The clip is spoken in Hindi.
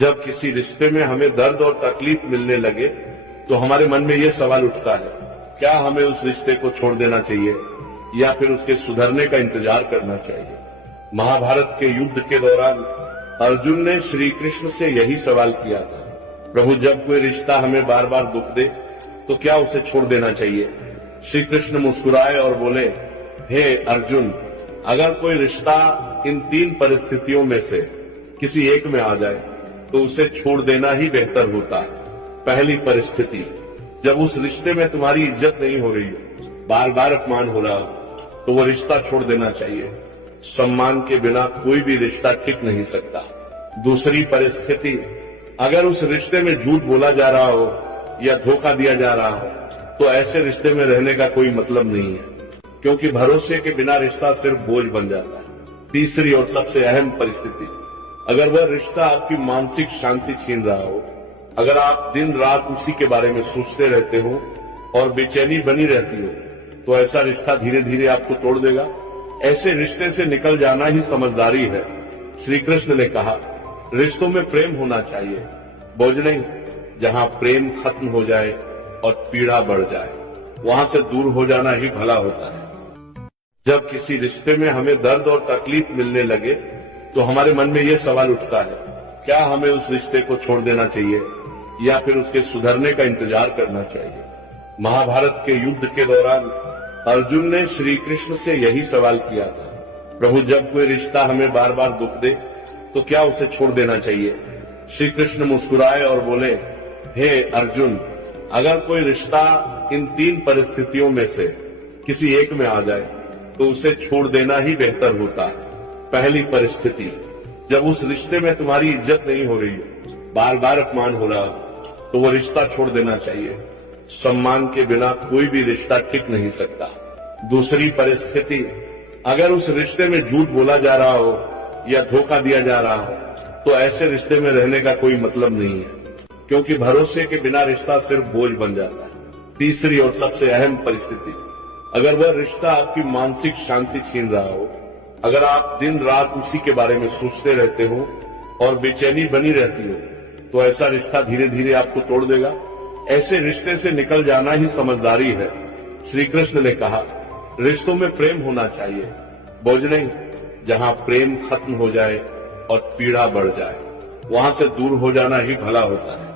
जब किसी रिश्ते में हमें दर्द और तकलीफ मिलने लगे तो हमारे मन में ये सवाल उठता है, क्या हमें उस रिश्ते को छोड़ देना चाहिए या फिर उसके सुधरने का इंतजार करना चाहिए। महाभारत के युद्ध के दौरान अर्जुन ने श्री कृष्ण से यही सवाल किया था, प्रभु जब कोई रिश्ता हमें बार बार दुख दे तो क्या उसे छोड़ देना चाहिए। श्री कृष्ण मुस्कुराए और बोले, हे अर्जुन, अगर कोई रिश्ता इन 3 परिस्थितियों में से किसी एक में आ जाए तो उसे छोड़ देना ही बेहतर होता है। पहली परिस्थिति, जब उस रिश्ते में तुम्हारी इज्जत नहीं हो रही हो, बार बार अपमान हो रहा हो, तो वो रिश्ता छोड़ देना चाहिए। सम्मान के बिना कोई भी रिश्ता टिक नहीं सकता। दूसरी परिस्थिति, अगर उस रिश्ते में झूठ बोला जा रहा हो या धोखा दिया जा रहा हो तो ऐसे रिश्ते में रहने का कोई मतलब नहीं है, क्योंकि भरोसे के बिना रिश्ता सिर्फ बोझ बन जाता है। तीसरी और सबसे अहम परिस्थिति, अगर वह रिश्ता आपकी मानसिक शांति छीन रहा हो, अगर आप दिन रात उसी के बारे में सोचते रहते हो और बेचैनी बनी रहती हो, तो ऐसा रिश्ता धीरे धीरे आपको तोड़ देगा। ऐसे रिश्ते से निकल जाना ही समझदारी है। श्री कृष्ण ने कहा, रिश्तों में प्रेम होना चाहिए, बोझ नहीं। जहां प्रेम खत्म हो जाए और पीड़ा बढ़ जाए, वहां से दूर हो जाना ही भला होता है। जब किसी रिश्ते में हमें दर्द और तकलीफ मिलने लगे तो हमारे मन में ये सवाल उठता है, क्या हमें उस रिश्ते को छोड़ देना चाहिए या फिर उसके सुधरने का इंतजार करना चाहिए। महाभारत के युद्ध के दौरान अर्जुन ने श्री कृष्ण से यही सवाल किया था, प्रभु जब कोई रिश्ता हमें बार बार दुख दे तो क्या उसे छोड़ देना चाहिए। श्री कृष्ण मुस्कुराए और बोले, हे अर्जुन, अगर कोई रिश्ता इन 3 परिस्थितियों में से किसी एक में आ जाए तो उसे छोड़ देना ही बेहतर होता है। पहली परिस्थिति, जब उस रिश्ते में तुम्हारी इज्जत नहीं हो रही हो, बार बार अपमान हो रहा हो, तो वो रिश्ता छोड़ देना चाहिए। सम्मान के बिना कोई भी रिश्ता टिक नहीं सकता। दूसरी परिस्थिति, अगर उस रिश्ते में झूठ बोला जा रहा हो या धोखा दिया जा रहा हो तो ऐसे रिश्ते में रहने का कोई मतलब नहीं है, क्योंकि भरोसे के बिना रिश्ता सिर्फ बोझ बन जाता है। तीसरी और सबसे अहम परिस्थिति, अगर वह रिश्ता आपकी मानसिक शांति छीन रहा हो, अगर आप दिन रात उसी के बारे में सोचते रहते हो और बेचैनी बनी रहती हो, तो ऐसा रिश्ता धीरे धीरे आपको तोड़ देगा। ऐसे रिश्ते से निकल जाना ही समझदारी है। श्री कृष्ण ने कहा, रिश्तों में प्रेम होना चाहिए, बोझ नहीं। जहां प्रेम खत्म हो जाए और पीड़ा बढ़ जाए, वहां से दूर हो जाना ही भला होता है।